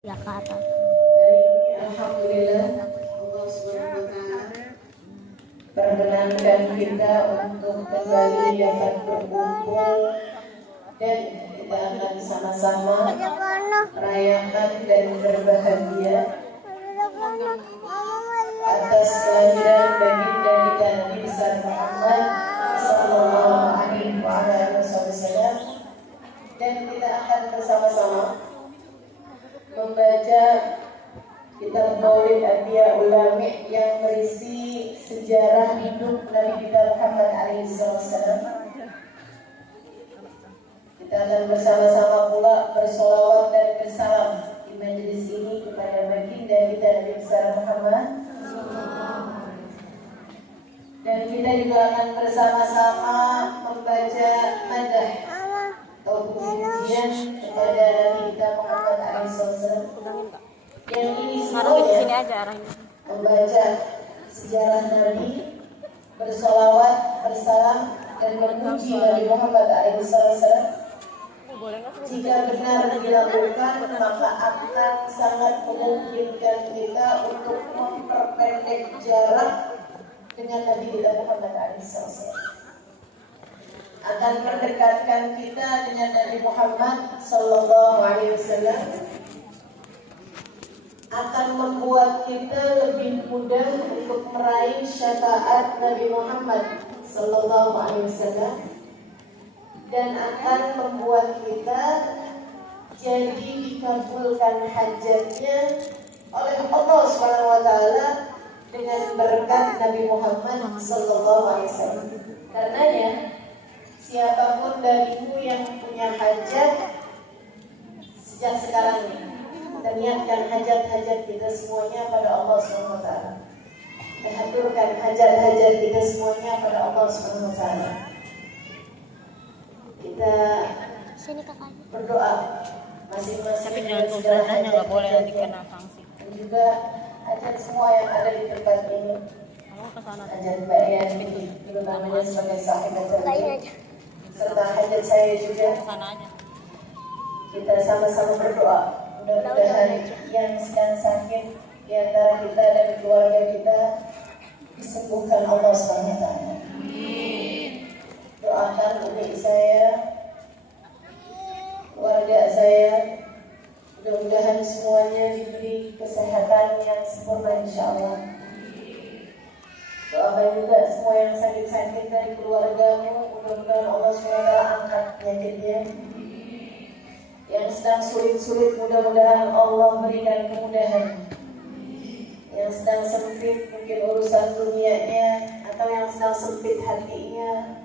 Ya ke atas. Alhamdulillah Allah Subhanahu wa taala perkenankan kita untuk kembali dapat berkumpul dan kita akan sama-sama merayakan dan berbahagia atas kelahiran baginda kita Nabi besar Muhammad sallallahu alaihi wasallam, dan kita akan bersama-sama membaca kitab Maulid Anbiya Ulami yang berisi sejarah hidup Nabi kita Muhammad SAW. Kita akan bersama-sama pula bersolawat dan bersalam di majelis ini kepada baginda kita Nabi besar Muhammad. Dan kita juga akan bersama-sama membaca madah atau pujian kepada Nabi kita Muhammad SAW. Yang ini semuanya membaca sejarah Nabi, bersolawat, bersalam, dan memuji Nabi Muhammad SAW. Jika benar dilakukan, maka akan sangat memungkinkan kita untuk memperpendek jarak dengan Nabi kita Muhammad SAW. Akan mendekatkan kita dengan Nabi Muhammad SAW, akan membuat kita lebih mudah untuk meraih syafaat Nabi Muhammad SAW, dan akan membuat kita jadi dikabulkan hajatnya oleh Allah SWT dengan berkat Nabi Muhammad SAW. Karenanya siapapun darimu yang punya hajat sejak sekarang ini, kita niatkan hajat-hajat kita semuanya pada Allah SWT. Kita haturkan hajat-hajat kita semuanya pada Allah SWT. Kita berdoa masing-masing dengan segala hajat-hajat nggak sanksi. Dan juga hajat semua yang ada di tempat ini. Hajat Mbak Yani, namanya sebagai sahabat serta hajat saya juga. Kita sama-sama berdoa. Mudah-mudahan yang sedang sakit di antara kita dan keluarga kita disembuhkan Allah SWT. Doakan untuk saya, keluarga saya, mudah-mudahan semuanya diberi kesehatan yang sempurna insyaAllah. Doakan juga semua yang sakit-sakit dari keluargamu, mudah-mudahan Allah SWT angkat penyakitnya. Yang sedang sulit-sulit, mudah-mudahan Allah berikan kemudahan. Yang sedang sempit mungkin urusan dunianya, atau yang sedang sempit hatinya,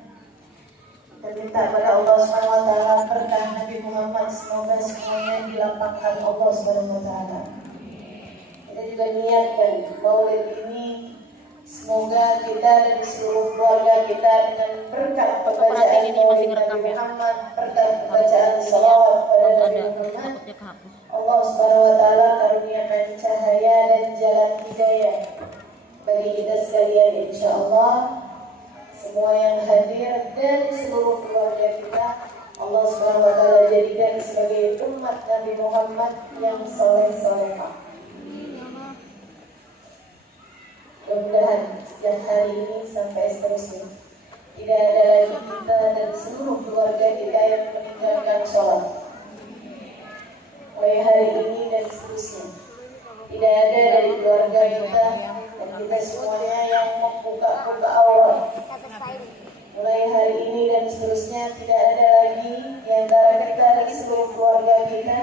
kita minta pada Allah SWT berkah Nabi Muhammad, semoga semuanya dilapangkan Allah SWT. Kita juga niatkan Maulid ini, semoga kita dan seluruh keluarga kita dengan berkat pembacaan Maulid Nabi Muhammad, berkat pembacaan salawat pada Nabi Muhammad, Allah SWT karuniakan cahaya dan jalan hidayah bagi kita sekalian insyaAllah. Semua yang hadir dan seluruh keluarga kita, Allah SWT jadikan sebagai umat Nabi Muhammad yang soleh-solehah. Mudah-mudahan sejak hari ini sampai seterusnya tidak ada lagi kita dan seluruh keluarga kita yang meninggalkan sholat. Mulai hari ini dan seterusnya tidak ada dari keluarga kita dan kita semuanya yang membuka-buka aurat. Mulai hari ini dan seterusnya tidak ada lagi di antara kita dan seluruh keluarga kita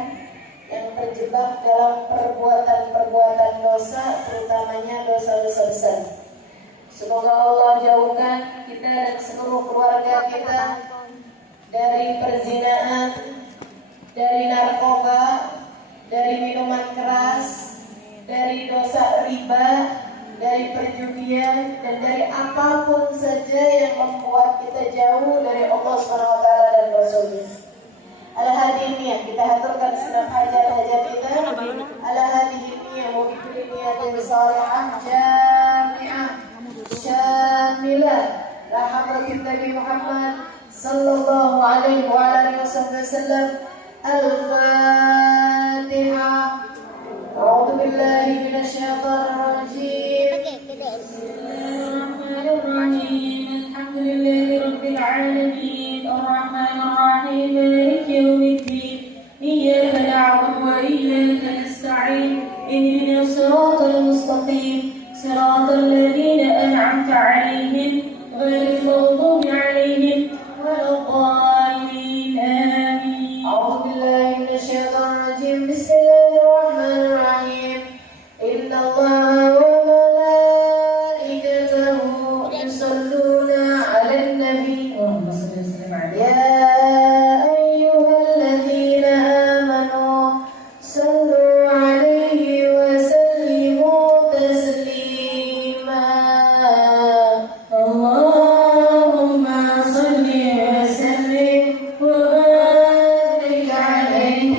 yang terjebak dalam perbuatan-perbuatan dosa, terutamanya dosa-dosa besar. Semoga Allah jauhkan kita dan seluruh keluarga kita dari perzinaan, dari narkoba, dari minuman keras, dari dosa riba, dari perjudian, dan dari apapun saja yang membuat kita jauh dari Allah SWT dan Rasulnya. Al-Hadiniyah, kita haturkan segenap hajat-hajat kita الفاتحة. أعوذ بالله من الشيطان الرجيم. بسم الله الرحمن الرحيم. الحمد لله رب العالمين الرحمن الرحيم مالك يوم الدين إياك نعبد وإياك نستعين اهدنا الصراط المستقيم صراط الذين أنعمت عليهم غير المغضوب عليهم ولا الضالين آمين. أعوذ بالله من الشيطان الرجيم. بسم الله الرحمن الرحيم. إن الله وملائكته يصلون على النبي اللهم صل وسلم عليه يا أيها الذين آمنوا صلوا عليه وسلموا تسليما. اللهم صل وسلم وبارك عليه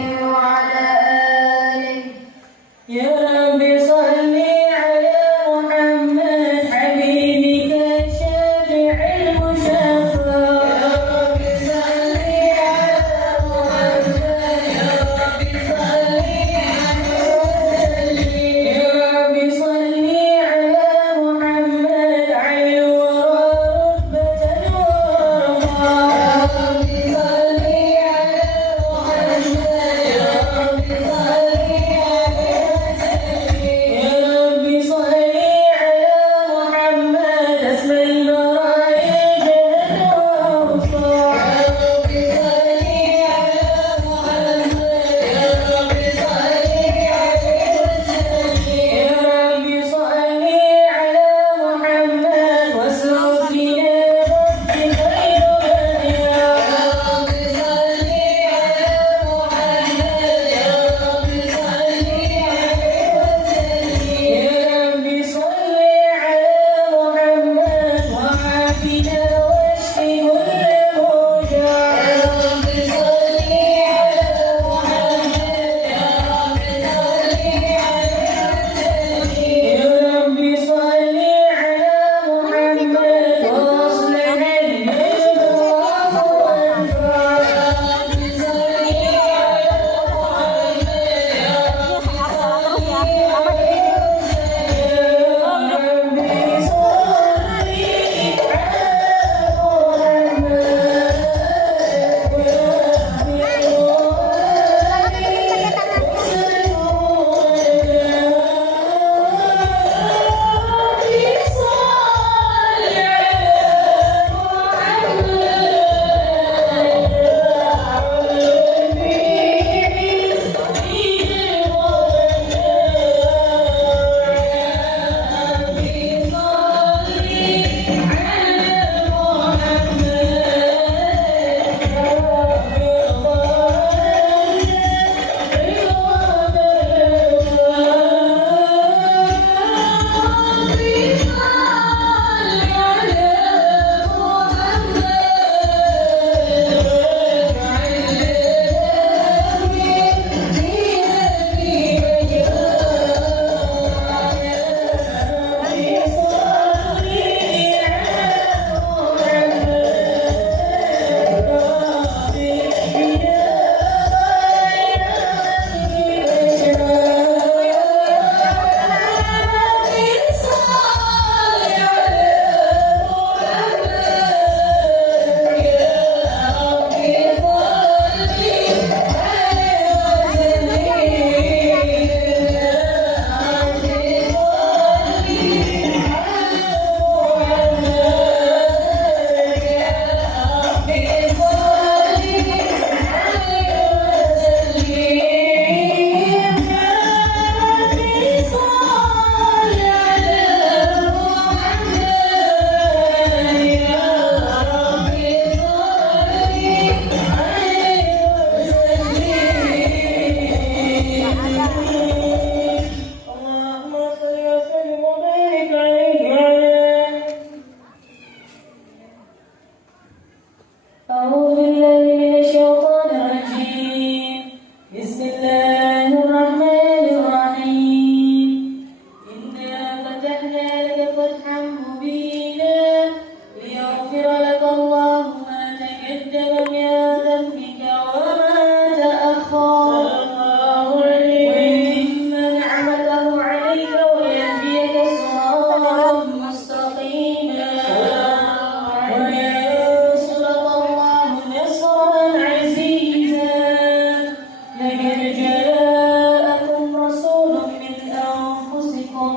لقد جاءكم رسول من أنفسكم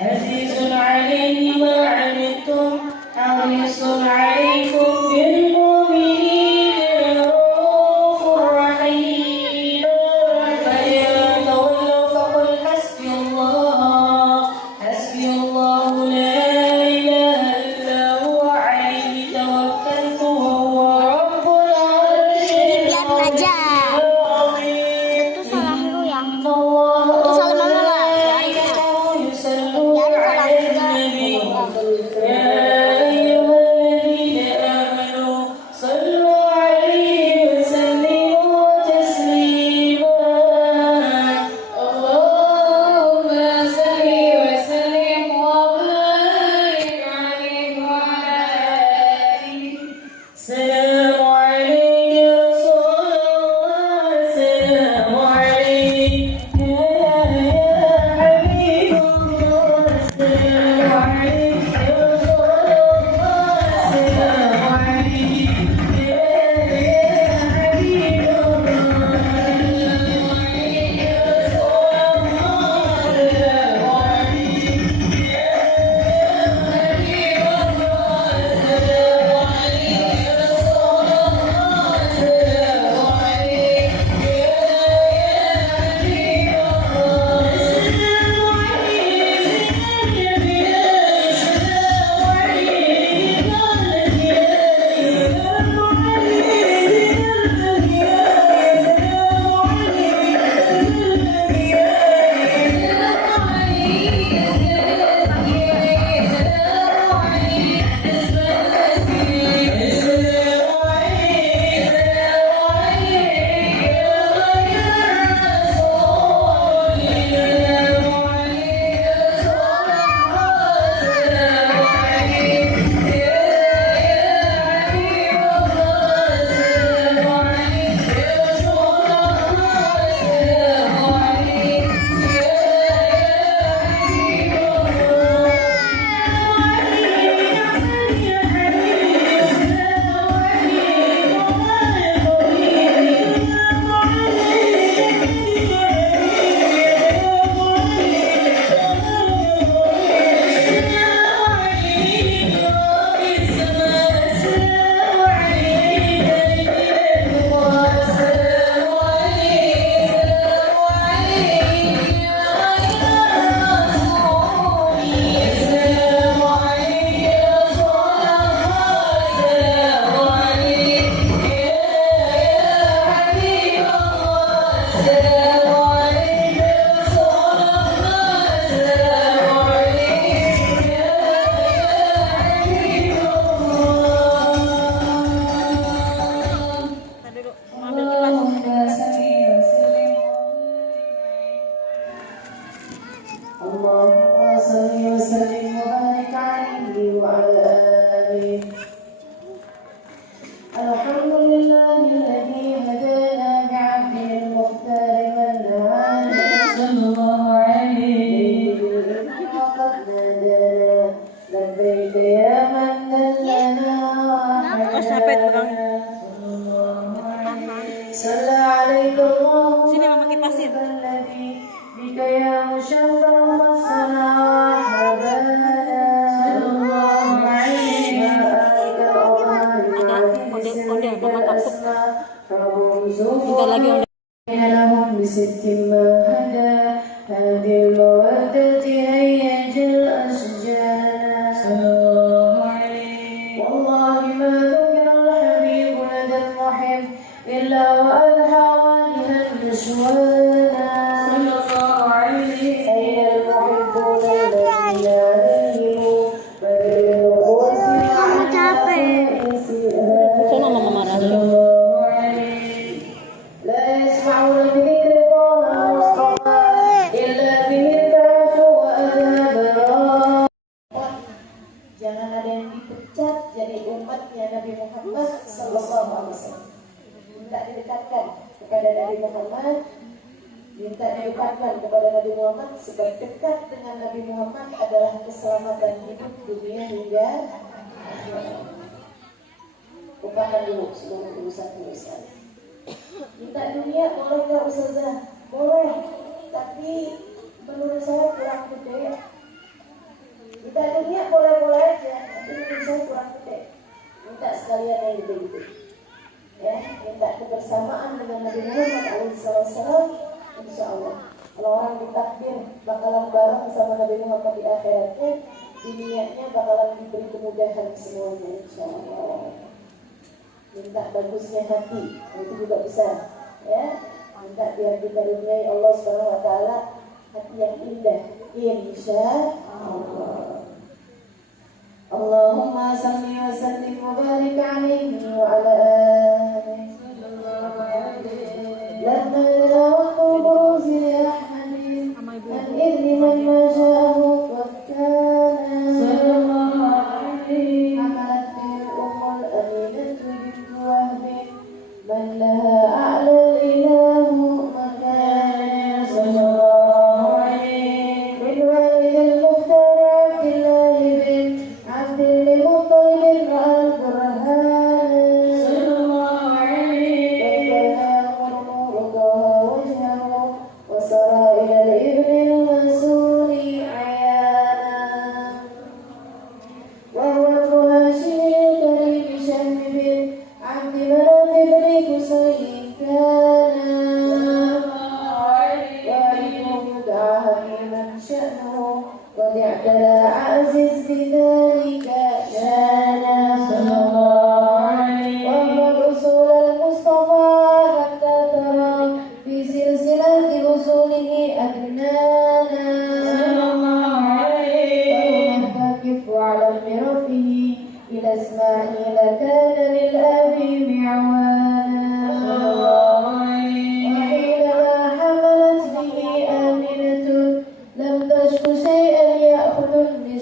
عزيز عليه ما عنتم حريص عليكم بالمؤمنين رؤوف رحيم فإن تولوا فقل حسبي الله لا إله إلا هو عليه توكلت وهو رب العرش العظيم إن الله وملائكته يصلون على النبي يا أيها الذين آمنوا صلوا عليه وسلموا تسليما اللهم صل وسلم وبارك عليه وعلى آله السلام عليك يا رسول الله السلام عليك يا حبيب الله السلام عليك يا رسول الله السلام عليك يا حبيب الله السلام عليك يا رسول الله السلام عليك يا حبيب الله السلام عليك يا رسول الله السلام عليك يا حبيب الله السلام اللهم صل وسلم وبارك عليه وعلى آله الحمد لله الذي هدانا بعبده المختار من دعانا صلى الله عليه وقد نادانا لبيك يا من دلنا وأحيانا صلى عليك الله الذي بك يا مشرف الصلاة وحبانا صلى الله عليه وآلك الأطهار لهم بست ما هدى هذه المودة هيج الأشجار صلى الله عليه والله ما ذكر الحبيب لدى المحب إلا وألحى وجه النشوانا صلى الله عليه أين المحبون الذين عليهم بدل النفوس عن نفائسها صلى الله عليه لا يسمعون بذكر الله المصطفى إلا به البعث وأذهب. Jangan ada yang dipecat jadi umatnya Nabi Muhammad Sallallahu Alaihi Wasallam. Minta didekatkan kepada Nabi Muhammad, minta didekatkan kepada Nabi Muhammad, sebab dekat dengan Nabi Muhammad adalah keselamatan hidup dunia hingga akhirat. Lupakan dulu seluruh urusan-urusan. Minta dunia boleh nggak Ustazah? Boleh, tapi menurut saya kurang gede. Minta dunia boleh-boleh aja, tapi menurut saya kurang gede. Minta sekalian yang gede-gede. Ya, minta kebersamaan dengan Nabi Muhammad SAW, insya Allah. Kalau orang ditakdir bakalan bareng sama Nabi Muhammad di akhiratnya, dunianya bakalan diberi kemudahan semuanya, insya Allah. Minta bagusnya hati, itu juga bisa, ya. Minta biar dikaruniai Allah Subhanahu Wa Taala hati yang indah, insya Allah. Allahumma salli wa sallim wa barik alaihi wa ala alihi lamma rawatu buruzi ahmadi an idni man ma ja'ahu wa kana sallallahu alaihi amalat bil umul aminatu bintu wahbin man laha a'la ilahu makana sallallahu alaihi min walidil muhtar abdillah bin عبد المطلب البرهان صلى الله عليه وكان نورك وجهه وسرى إلى الإبن المنصور عيانا وهو ابن هاشم الكريم شهم بن عبد مناف بن قصي كان وابنه يدعى حكيما شأنه قد اعتلى عزيز بذلك شانا صلى الله عليه وهو الرسول المصطفى حتى ترى في سلسلة رسوله أدنانا صلى الله عليه فهو يرتكف على مرفه إلى إسماعيل كان للأبي معوانا صلى الله عليه وحينما حملت به آمنة لم تشك شيئا يأخذ النساء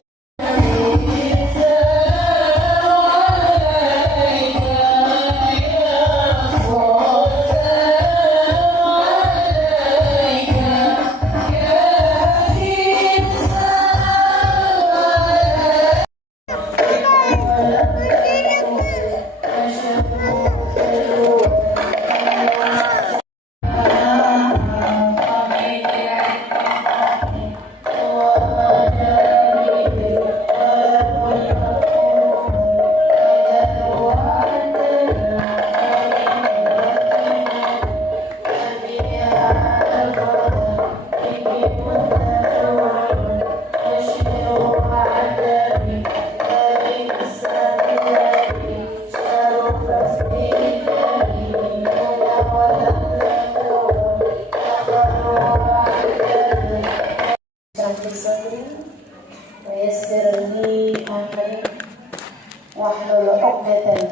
wahlul 'uqdatam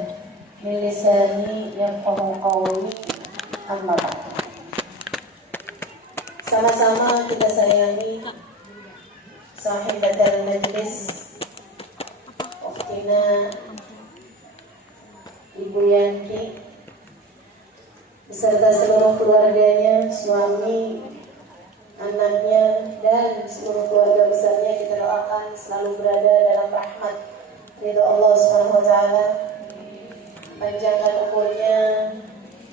min lisani yafqahu qawli amma ba'd. Sama-sama kita sayangi sahibatul majlis Ukhtina Ibu Yanti beserta seluruh keluarganya, suami, anaknya, dan seluruh keluarga besarnya. Kita doakan selalu berada dalam rahmat ridho Allah Subhanahu wa taala. Panjangkan umurnya,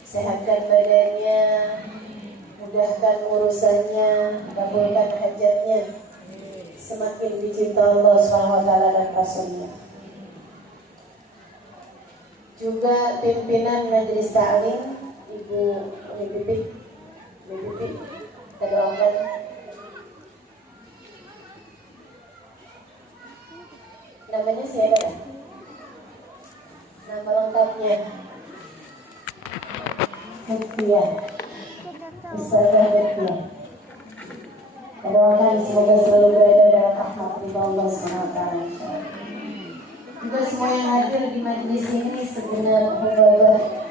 sehatkan badannya, mudahkan urusannya, kabulkan hajatnya, semakin dicinta Allah Subhanahu wa taala dan Rasulnya. Juga pimpinan Majelis Ta'lim Ibu Bibip, kita doakan. Namanya siapa ya? Nama lengkapnya Hetiah, Ustazah Hetiah. Kita doakan semoga selalu berada dalam rahmat Allah Subhanahu wa taala. Juga semua yang hadir di majelis ini segenap pegawai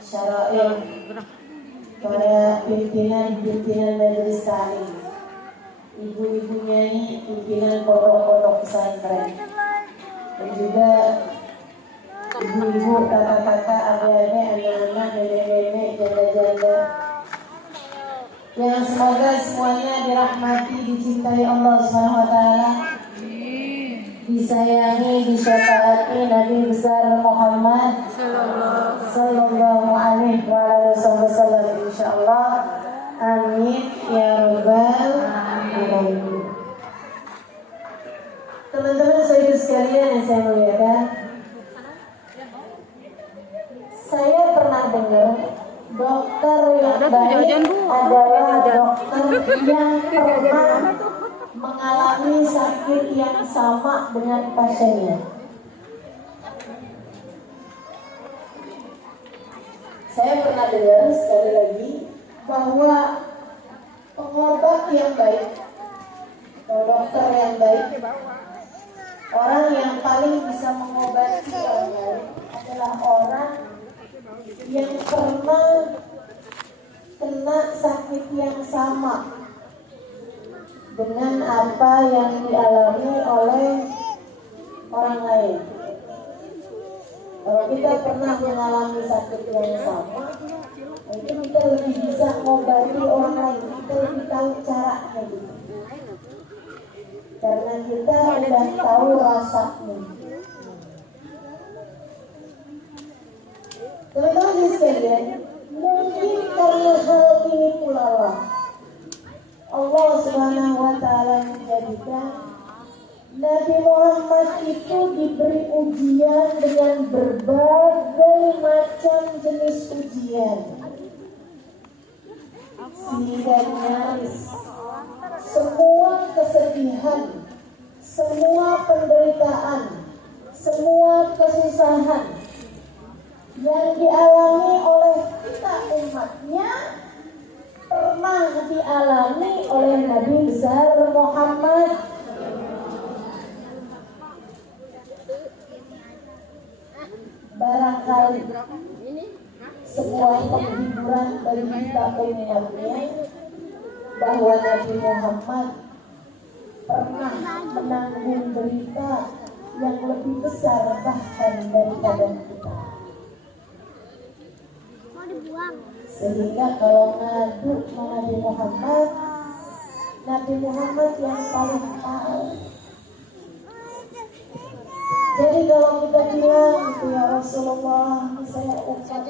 syara'il, para pimpinan majelis ta'lim, ibu-ibu nyai, pimpinan pondok-pondok pesantren, dan juga ibu-ibu, kakak-kakak, adik-adik, anak-anak, nenek-nenek, janda-janda, yang semoga semuanya dirahmati, dicintai Allah Subhanahu wa taala. disayangi, disyafaati Nabi besar Muhammad sallallahu alaihi wasallam insyaallah. Amin ya rabbal alamin. Teman-teman saudara sekalian yang saya muliakan, saya pernah dengar dokter yang baik adalah dokter yang pernah mengalami sakit yang sama dengan pasiennya. Saya pernah dengar sekali lagi bahwa pengobat yang baik atau dokter yang baik, orang yang paling bisa mengobati orang lain adalah orang yang pernah kena sakit yang sama dengan apa yang dialami oleh orang lain. Kalau kita pernah mengalami sakit yang sama, itu kita lebih bisa mengobati orang lain, kita lebih tahu caranya gitu. Karena kita udah tahu rasanya. Teman-teman sekalian, mungkin karena hal ini pula lah Allah Subhanahu wa Ta'ala menjadikan Nabi Muhammad itu diberi ujian dengan berbagai macam jenis ujian, sehingga nyaris semua kesedihan, semua penderitaan, semua kesusahan yang dialami oleh kita umatnya pernah dialami oleh Nabi besar Muhammad. Barangkali sebuah penghiburan bagi kita umatnya bahwa Nabi Muhammad pernah menanggung derita yang lebih besar bahkan daripada kita. Sehingga kalau ngadu sama Nabi Muhammad yang paling tahu. Jadi kalau kita bilang gitu ya Rasulullah, saya ucap,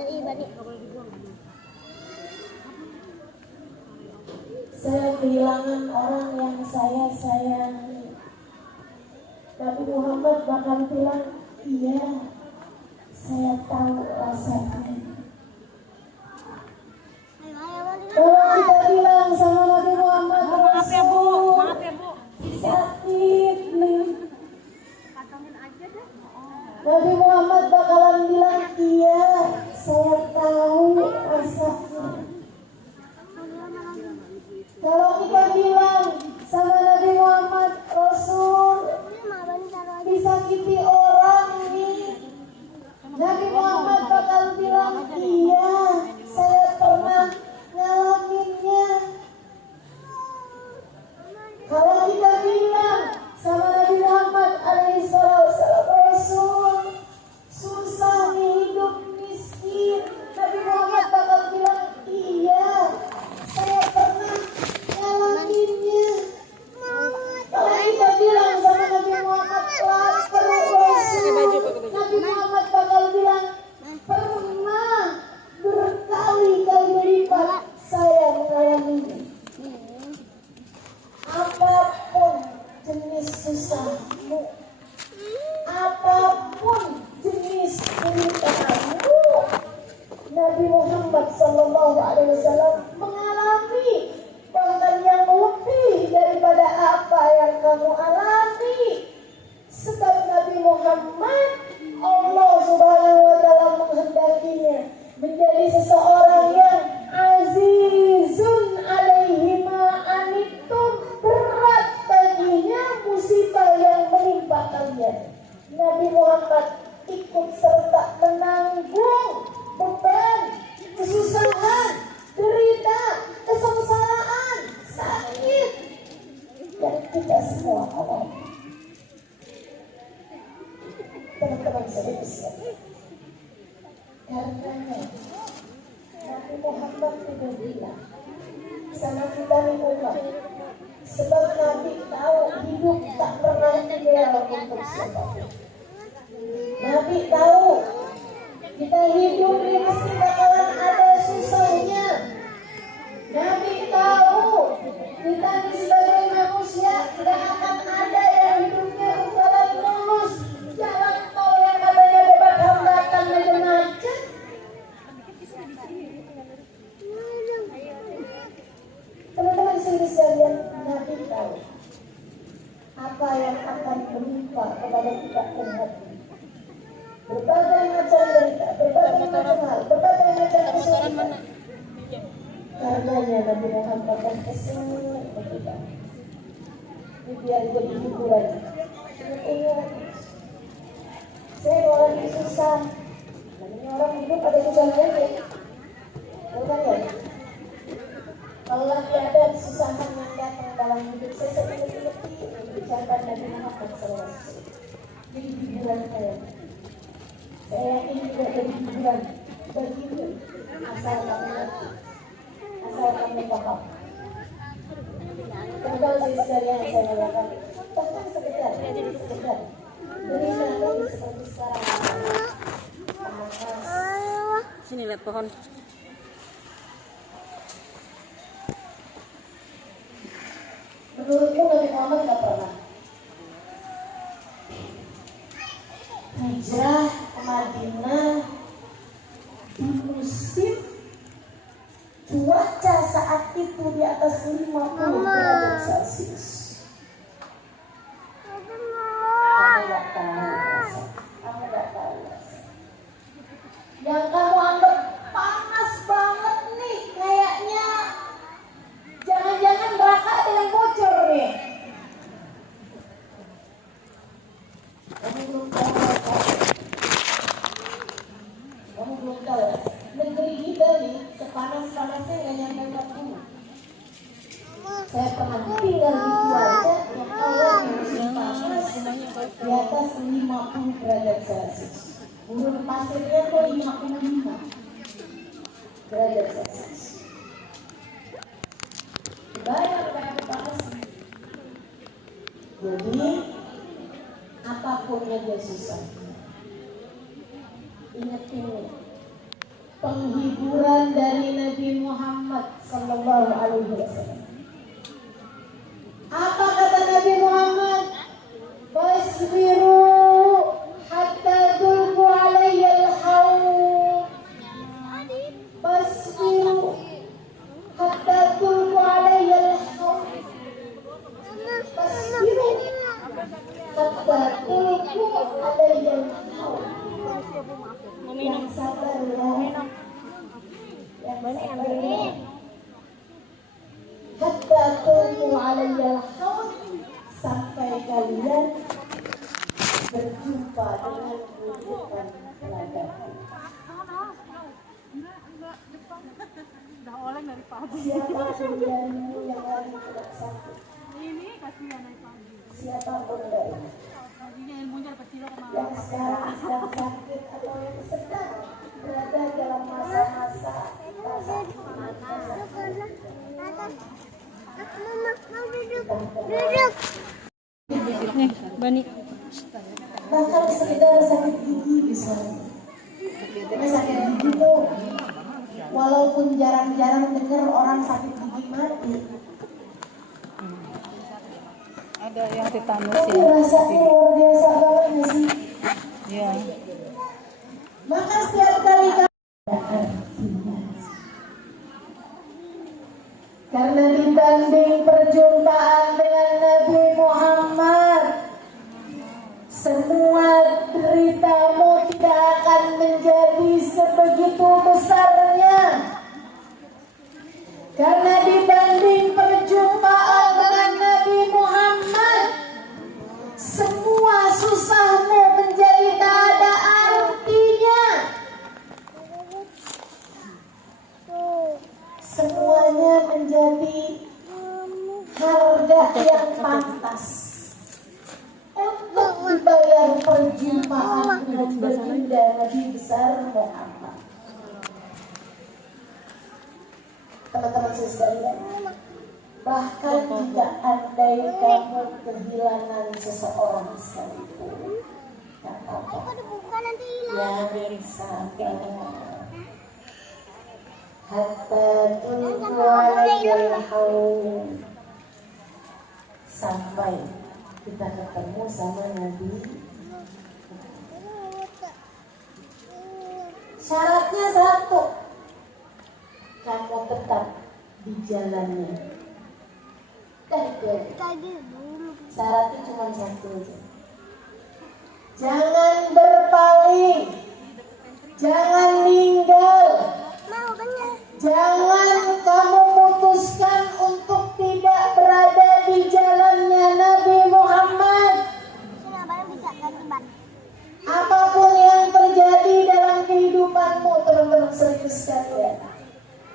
saya kehilangan orang yang saya sayangi, Nabi Muhammad bakal bilang, iya, saya tahu rasanya. Kalau kita bilang sama Nabi Muhammad, maaf ya Bu, sakit nih, Nabi Muhammad bakalan bilang, iya, saya tahu rasanya. Kalau kita bilang sama Nabi Muhammad, Rasul disakiti orang nih, Nabi Muhammad bakal bilang, iya, saya pernah ngalaminnya. Kalau kita bilang sama Nabi Muhammad alaihissalam, Rasul susah nih hidup miskin, Nabi Muhammad bakal bilang, iya, saya pernah ngalaminnya. Kalau kita bilang sama Nabi Muhammad lapar, Rasul, Nabi Muhammad bakal bilang, pernah berkali-kali lipat saya mengalaminya. Apapun jenis susahmu, apapun jenis deritaanmu, Nabi Muhammad SAW mengalami bahkan yang lebih daripada apa yang kamu alami. Sebab Nabi Muhammad, Allah Subhanahu wa Ta'ala menghendakinya menjadi seseorang yang azizun alaihi ma anittum, berat baginya musibah yang menimpa kalian. Nabi Muhammad ikut serta menanggung beban, kesusahan, derita, kesengsaraan, sakit yang kita semua alami. Teman-teman sekalian, karenanya Nabi Muhammad itu bilang sama kita nih umat, Sebab Nabi tahu hidup tak pernah ideal untuk siapapun. Nabi tahu kita hidup ini mesti bakalan ada susahnya. Nabi tahu kita ini sebagai manusia tidak akan ada yang hidupnya bakalan mulus. Jalan tol yang katanya bebas hambatan dan macet. Teman-teman sini sekalian, Nabi tahu apa yang akan menimpa kepada kita umat ini. Berbagai macam derita, berbagai macam hal, berbagai macam kesulitan. Karenanya Nabi Muhammad akan kesini kita. Ini biar jadi hiburan. Ingat, saya orang yang susah. Namanya orang hidup ada susahnya ya. Bukan ya? Kalau lagi ada kesusahan yang datang dalam hidup saya ingat-ingat ucapan Nabi Muhammad SAW. Jadi hiburan saya. Saya yakin juga jadi hiburan bagimu asal kamu ngerti, asal kamu paham. Tentang sekali yang saya lakukan, bahkan sekedar beri Nabi seperti sekarang. Sini lihat pohon. Menurutku Nabi Muhammad tidak pernah hijrah ke Madinah di musim cuaca saat itu di atas 50 derajat Celcius. Kamu nggak tahu, kamu nggak tahu. Yang kamu anggap panas banget nih, kayaknya jangan-jangan neraka ada yang bocor nih. Kamu belum tahu. Kamu belum tahu. Negeri kita nih sepanas-panasnya nggak nyampe 40. Saya pernah tinggal di cuaca yang awalnya musim panas di atas 50 derajat Celcius. Gurun pasirnya kok 55 derajat Celcius. Banyak panas. Jadi apapun yang dia susah, ingat ini penghiburan dari Nabi Muhammad Sallallahu Alaihi Wasallam. Apa kata Nabi Muhammad? Fasbiru hatta tulqu alayyal haud. Fasbiru hatta tulqu alayyal haud. Fasbiru hatta tulqu alayyal haud. Yang sabar ya. Yang sabar ya. Hatta tulqu alayyal haud, sampai kalian berjumpa dengan bujukan telaga. Udah oleng dari pagi. Siapapun darimu yang lagi tidak sakit, Ini kasihan dari pagi. siapapun darimu Paginya ilmunya dapat kilo kemana? yang sekarang sedang sakit atau yang sedang berada dalam masa-masa Nih, Bani. bahkan sekedar sakit gigi bisa. Karena sakit gigi itu walaupun jarang-jarang dengar orang sakit gigi mati, Ada yang tetanus tapi ya. rasanya luar biasa banget nggak sih? Iya. Maka setiap kali ada artinya. Karena dibanding perjumpaan dengan Nabi Muhammad, semua deritamu tidak akan menjadi sebegitu besarnya. Karena dibanding perjumpaan dengan Nabi Muhammad, semua susahmu menjadi tak ada artinya. Semuanya menjadi harga yang pantas untuk dibayar perjumpaan dengan baginda Nabi besar Muhammad. Teman-teman sekalian, Bahkan jika andai kamu kehilangan seseorang sekalipun, tak apa-apa. Yang sabar. Hatta tunggu alaihal haul. Sampai kita ketemu sama Nabi. Syaratnya satu, kamu tetap di jalannya. Syaratnya cuma satu aja. Jangan berpaling, jangan ninggal, jangan kamu putuskan untuk tidak berada di jalannya Nabi Muhammad. Apapun yang terjadi dalam kehidupanmu, teman-teman serius sekalian,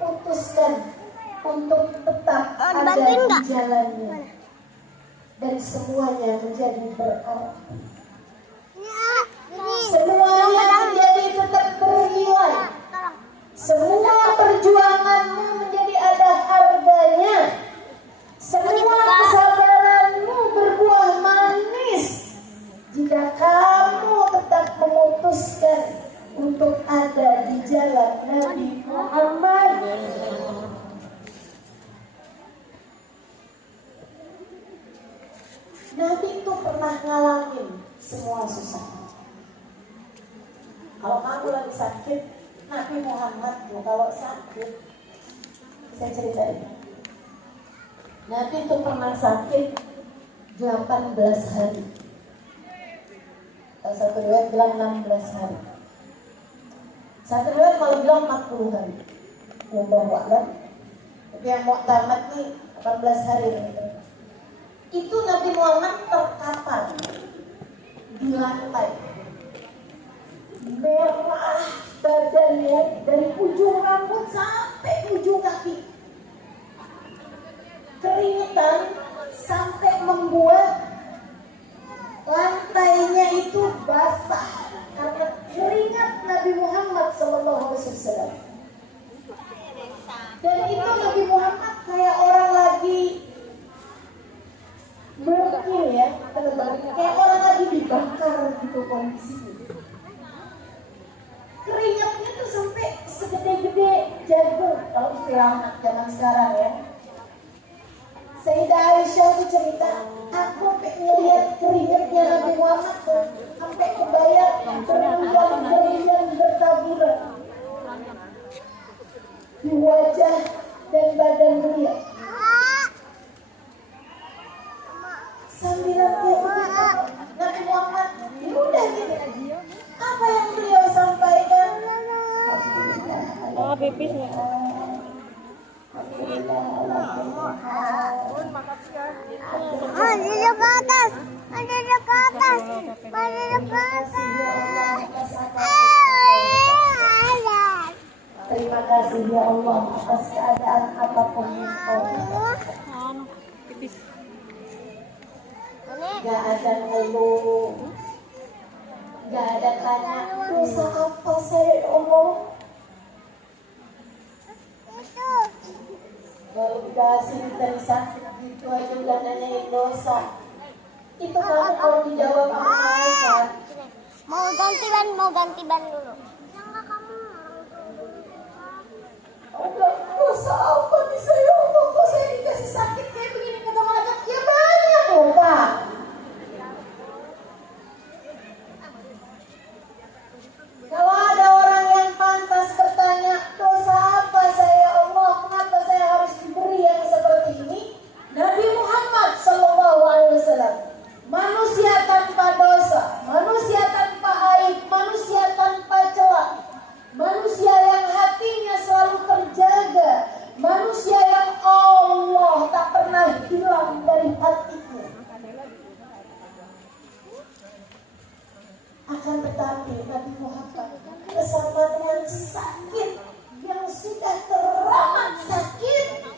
putuskan untuk tetap ada di jalannya, dan semuanya menjadi berarti. Semuanya menjadi tetap bernilai. Semua perjuanganmu menjadi ada harganya. Semua kesabaranmu berbuah manis jika kamu tetap memutuskan untuk ada di jalan Nabi Muhammad. Nabi itu pernah ngalamin semua susah. Kalau kamu lagi sakit, Nabi Muhammad kalau sakit, saya ceritain. Nabi itu pernah sakit 18 hari. Satu riwayat bilang 16 hari. Satu riwayat kalau bilang 40 hari. Yang bawa kan? Tapi yang mau tamat nih 18 hari gitu. Itu Nabi Muhammad terkapar di lantai, merah badannya dari ujung rambut sampai ujung kaki, keringetan sampai membuat lantainya itu basah karena keringat Nabi Muhammad SAW. Dan itu Nabi Muhammad kayak orang lagi mungkin ya, teman-teman, kayak orang lagi dibakar gitu kondisinya. Keringatnya tuh sampai segede-gede jagung kalau istilah zaman sekarang ya. Sayyidah Aisyah tuh cerita, aku sampai ngeliat keringatnya Nabi Muhammad tuh sampai kebayang berlian bertaburan di wajah dan badan beliau. Sambilan Nabi Muhammad udah gitu. Apa yang beliau sampaikan? Oh, pipis ya. Terima kasih ya Allah atas keadaan apapun yang kau Pipis. gak ada ngeluh, gak ada tanya dosa apa saya ya Allah. Baru dikasih dari sakit gitu aja udah nanyain dosa. Itu kamu kalau dijawab sama malaikat. Mau ganti ban dulu. Udah dosa apa bisa ya Allah, kok saya dikasih sakit kayak begini kata malaikat? Ya banyak loh Pak. Kalau ada orang yang pantas bertanya, dosa apa saya ya Allah, kenapa saya harus diberi yang seperti ini? Nabi Muhammad SAW, manusia tanpa dosa, manusia tanpa aib, manusia tanpa celah, manusia yang hatinya selalu terjaga, manusia yang Allah tak pernah hilang dari hatinya. Akan tetapi Nabi Muhammad bersama dengan sakit yang sudah teramat sakit,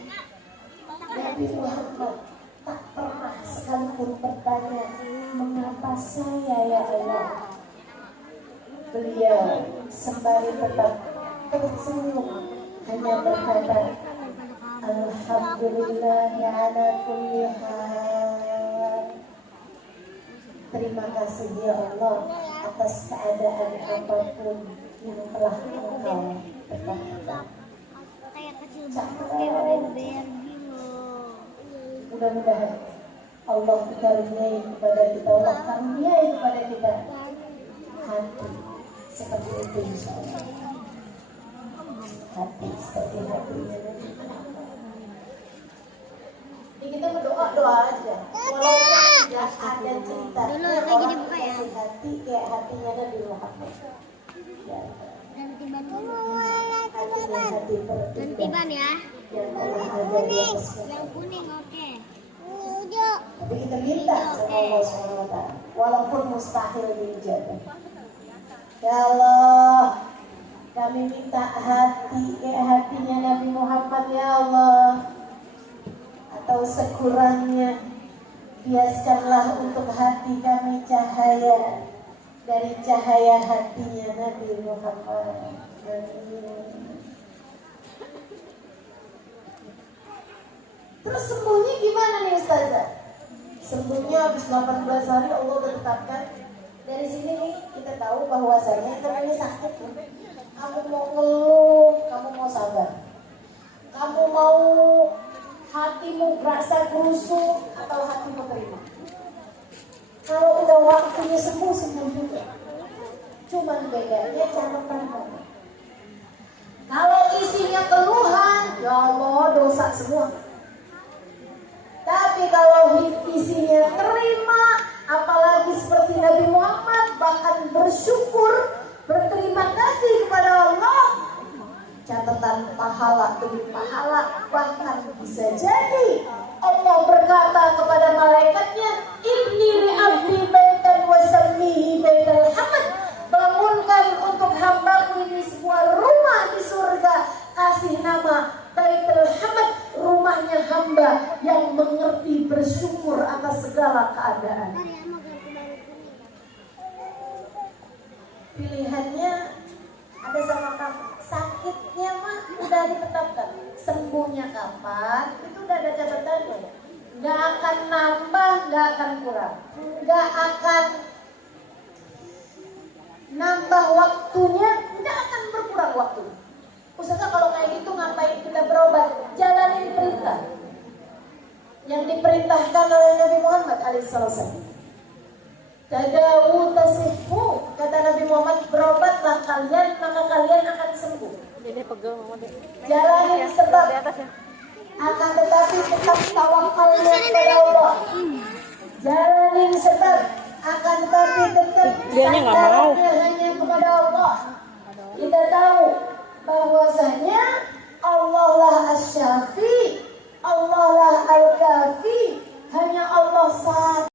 Nabi Muhammad tak pernah sekalipun bertanya, mengapa saya ya Allah? Beliau sembari tetap tersenyum hanya berkata, Alhamdulillah. Alhamdulillah ala kulli hal. Terima kasih ya Allah atas keadaan apapun yang telah Engkau tetapkan. Kayak kecil banget kayak beber gitu. Mudah-mudahan Allah karuniai kepada kita, Allah karuniai kepada kita hati seperti itu insyaallah. Hati seperti hatinya Nabi. Jadi kita berdoa aja. Walaupun tidak ada cerita. Dulu lagi dibuka ya. Hati kayak hatinya Nabi Muhammad. Ya. Ganti ban dulu. Hati Ganti ban ya. yang Allah ada di atas kita. Yang kuning oke. Tapi kita minta sama Allah SWT, walaupun mustahil diijabah. Ya Allah, kami minta hati kayak hatinya Nabi Muhammad ya Allah. Atau sekurangnya biaskanlah untuk hati kami cahaya dari cahaya hatinya Nabi Muhammad. Amin. Terus sembuhnya gimana nih Ustazah? Sembuhnya habis 18 hari Allah udah tetapkan. Dari sini nih kita tahu bahwasanya kalau ini sakit, kamu mau ngeluh, kamu mau sabar. Kamu mau hatimu berasa kerusuk atau hatimu terima. Kalau udah waktunya sembuh juga. Cuman bedanya cara pandang. Kalau isinya keluhan, ya Allah dosa semua. Tapi kalau isinya terima, apalagi seperti Nabi Muhammad, bahkan bersyukur, berterima kasih kepada Allah, catatan pahala demi pahala, bahkan bisa jadi Allah berkata kepada malaikatnya, Ibni li abdi baitan wa sammihi baital hamd, bangunkan untuk hambaku ini sebuah rumah di surga, kasih nama Baitul Hamd, rumahnya hamba yang mengerti bersyukur atas segala keadaan. Pilihannya ada sama kamu. Sakitnya mah udah ditetapkan. Sembuhnya kapan? Itu udah ada catatannya. Gak akan nambah, gak akan kurang. Gak akan nambah waktunya, gak akan berkurang waktunya. Ustazah kalau kayak gitu ngapain kita berobat? Jalanin perintah yang diperintahkan oleh Nabi Muhammad alaihissalam. Tadawu tasihhu, kata Nabi Muhammad, berobatlah kalian maka kalian akan sembuh. Jadi pegang mama deh. Jalanin sebab, akan tetapi tetap tawakalnya kepada Allah. Jalanin sebab, akan tetapi tetap sandarannya hanya kepada Allah. Kita tahu bahwasanya Allah lah Asy-Syafi, Allah lah Al-Kafi, hanya Allah satu.